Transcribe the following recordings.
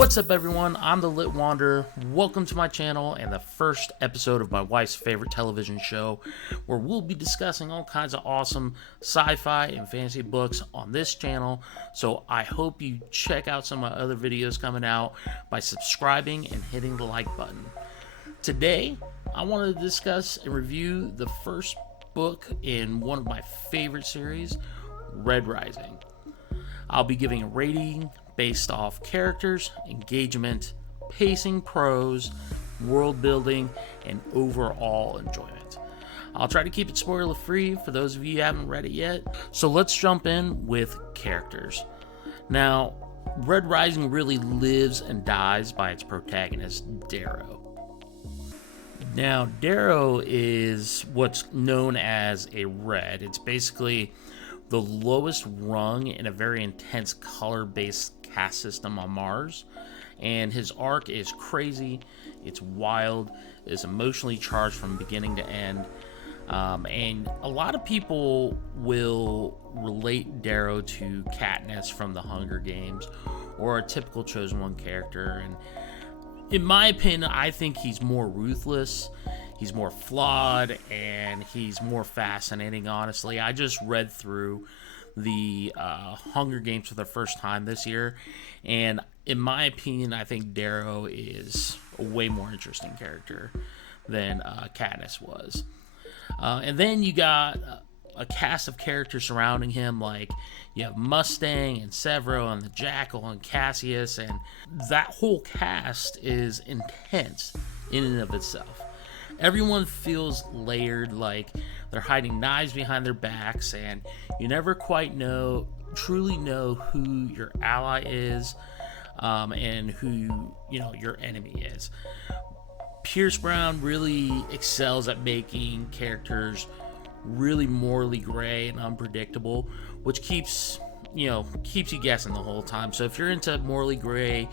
What's up, everyone? I'm the Lit Wanderer. Welcome to my channel and the first episode of my wife's favorite television show, where we'll be discussing all kinds of awesome sci-fi and fantasy books on this channel. So I hope you check out some of my other videos coming out by subscribing and hitting the like button. Today, I want to discuss and review the first book in one of my favorite series, Red Rising. I'll be giving a rating based off characters, engagement, pacing, prose, world building, and overall enjoyment. I'll try to keep it spoiler free for those of you who haven't read it yet. So let's jump in with characters. Now, Red Rising really lives and dies by its protagonist, Darrow. Now, Darrow is what's known as a red. It's basically the lowest rung in a very intense color-based caste system on Mars, and his arc is crazy, it's wild, it's emotionally charged from beginning to end, and a lot of people will relate Darrow to Katniss from the Hunger Games, or a typical Chosen One character, and in my opinion, I think he's more ruthless, he's more flawed, and he's more fascinating, honestly. I just read through the Hunger Games for the first time this year, and in my opinion, I think Darrow is a way more interesting character than Katniss was. And then you got a cast of characters surrounding him, like you have Mustang and Severo and the Jackal and Cassius, and that whole cast is intense in and of itself. Everyone feels layered, like they're hiding knives behind their backs, and you never quite truly know who your ally is, and who your enemy is. Pierce Brown really excels at making characters really morally gray and unpredictable, which keeps you guessing the whole time. So if you're into morally gray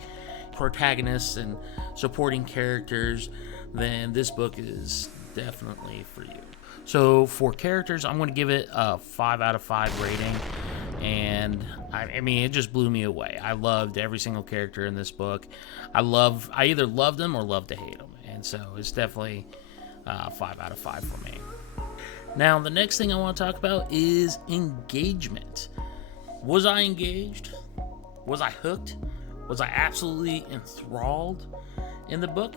protagonists and supporting characters, then this book is definitely for you. So for characters, I'm going to give it a 5 out of 5 rating, and I mean, it just blew me away. I loved every single character in this book. I either loved them or loved to hate them, and so it's definitely 5 out of 5 for me. Now, the next thing I want to talk about is engagement. Was I engaged? Was I hooked? Was I absolutely enthralled in the book?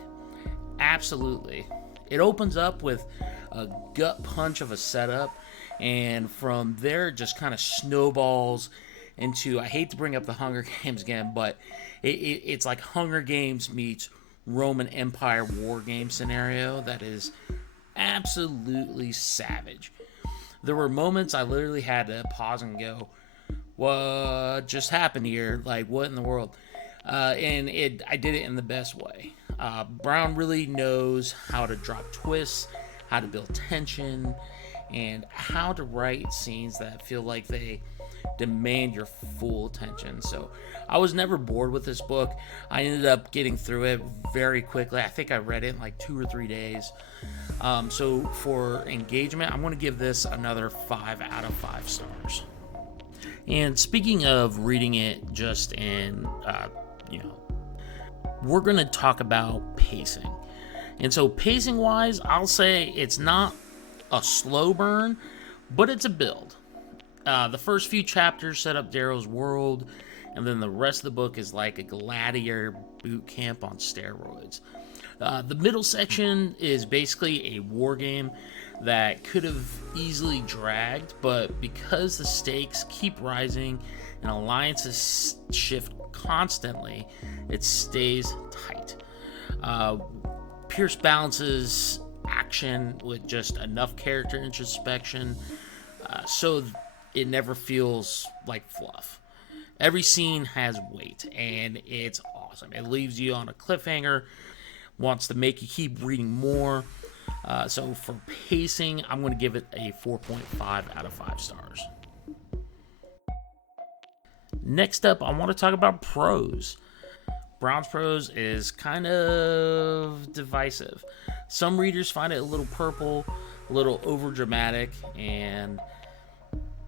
Absolutely. It opens up with a gut punch of a setup, and from there it just kind of snowballs into, I hate to bring up the Hunger Games again, but it's like Hunger Games meets Roman Empire war game scenario that is absolutely savage. There were moments I literally had to pause and go, what just happened here? Like, what in the world? And I did it in the best way. Brown really knows how to drop twists, how to build tension, and how to write scenes that feel like they demand your full attention. So I was never bored with this book. I ended up getting through it very quickly. I think I read it in like 2 or 3 days. So for engagement, I'm going to give this another 5 out of 5 stars. And speaking of reading it just in, we're going to talk about pacing. And so pacing wise, I'll say it's not a slow burn, but it's a build. The first few chapters set up Darrow's world, and then the rest of the book is like a gladiator boot camp on steroids. The middle section is basically a war game that could have easily dragged, but because the stakes keep rising and alliances shift constantly, it stays tight. Pierce balances action with just enough character introspection, so it never feels like fluff. Every scene has weight, and it's awesome. It leaves you on a cliffhanger, wants to make you keep reading more. So for pacing, I'm going to give it a 4.5 out of 5 stars. Next up, I want to talk about prose. Brown's prose is kind of divisive. Some readers find it a little purple, a little overdramatic, and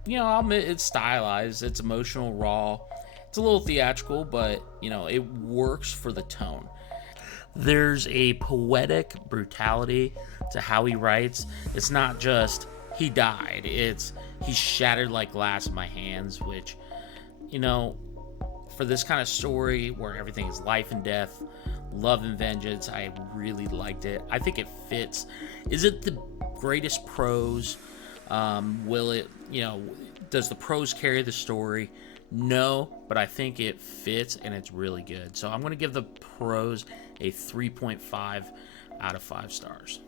I'll admit it's stylized, it's emotional, raw, It's a little theatrical, but, it works for the tone. There's a poetic brutality to how he writes. It's not just, he died. It's, he shattered like glass in my hands, which, for this kind of story where everything is life and death, love and vengeance, I really liked it. I think it fits. Is it the greatest prose? Will it, does the prose carry the story? No, but I think it fits and it's really good. So I'm going to give the prose a 3.5 out of 5 stars.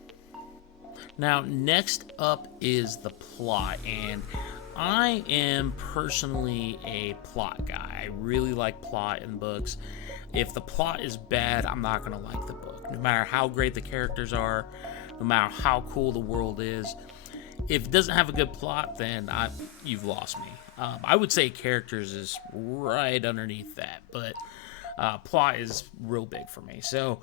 Now, next up is the plot, and I am personally a plot guy. I really like plot in books. If the plot is bad, I'm not going to like the book. No matter how great the characters are, no matter how cool the world is, if it doesn't have a good plot, then you've lost me. I would say characters is right underneath that, but plot is real big for me. So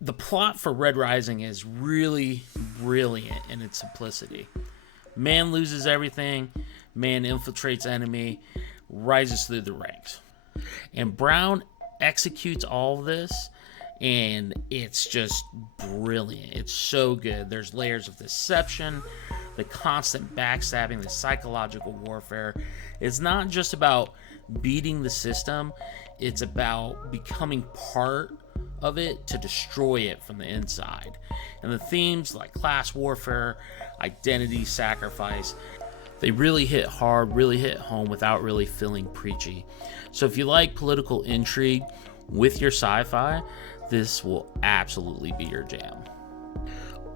the plot for Red Rising is really brilliant in its simplicity. Man loses everything, man infiltrates enemy, rises through the ranks. And Brown executes all of this, and it's just brilliant. It's so good. There's layers of deception, the constant backstabbing, the psychological warfare. It's not just about beating the system, it's about becoming part of it to destroy it from the inside. And the themes like class warfare, identity, sacrifice, they really hit hard, really hit home without really feeling preachy. So if you like political intrigue with your sci-fi, this will absolutely be your jam.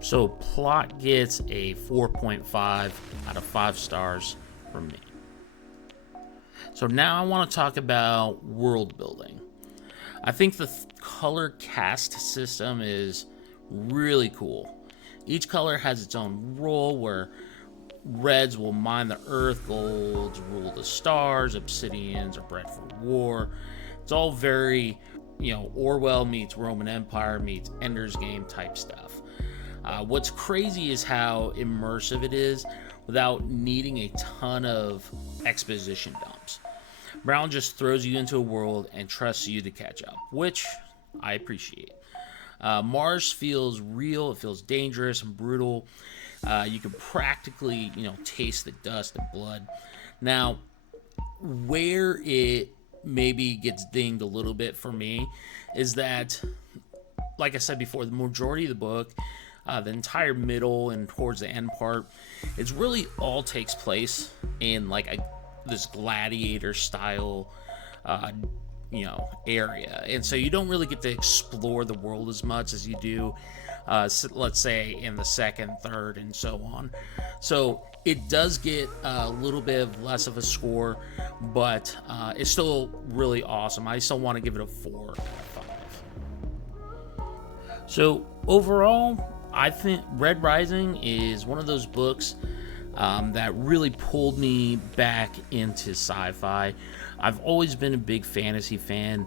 So plot gets a 4.5 out of 5 stars from me. So now I want to talk about world building. I think the color cast system is really cool. Each color has its own role, where reds will mine the earth, golds rule the stars, obsidians are bred for war. It's all very, Orwell meets Roman Empire meets Ender's Game type stuff. What's crazy is how immersive it is without needing a ton of exposition dumps. Brown just throws you into a world and trusts you to catch up, which I appreciate. Mars feels real, it feels dangerous and brutal. You can practically, taste the dust and blood. Now, where it maybe gets dinged a little bit for me is that, like I said before, the majority of the book, the entire middle and towards the end part, it's really all takes place in like this gladiator style area, and so you don't really get to explore the world as much as you do let's say in the second, third, and so on. So it does get a little bit of less of a score, but it's still really awesome. I still want to give it a 4 out of 5. So overall, I think Red Rising is one of those books that really pulled me back into sci-fi. I've always been a big fantasy fan,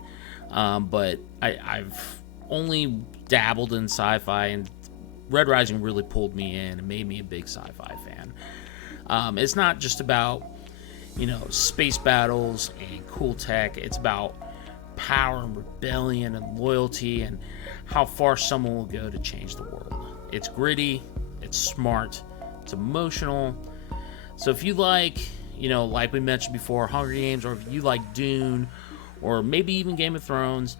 but I've only dabbled in sci-fi, and Red Rising really pulled me in and made me a big sci-fi fan. It's not just about, space battles and cool tech. It's about power and rebellion and loyalty and how far someone will go to change the world. It's gritty, it's smart, it's emotional. So if you like, like we mentioned before, Hunger Games, or if you like Dune, or maybe even Game of Thrones,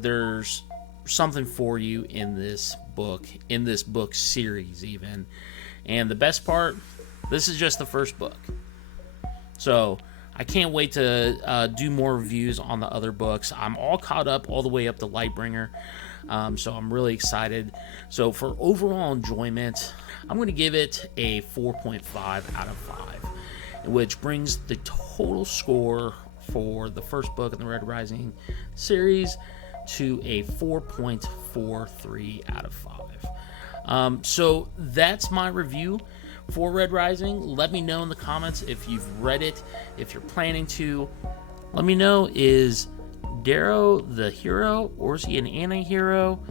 there's something for you in this book series even. And the best part, this is just the first book. So I can't wait to do more reviews on the other books. I'm all caught up all the way up to Lightbringer. So I'm really excited. So for overall enjoyment, I'm going to give it a 4.5 out of 5, which brings the total score for the first book in the Red Rising series to a 4.43 out of 5. So that's my review for Red Rising. Let me know in the comments if you've read it, if you're planning to. Let me know, is Darrow the hero, or is he an anti-hero?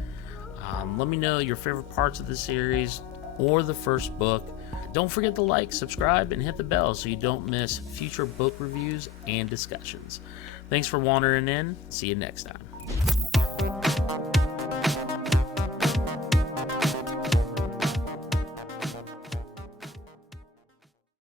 Let me know your favorite parts of the series or the first book. Don't forget to like, subscribe, and hit the bell so you don't miss future book reviews and discussions. Thanks for wandering in. See you next time.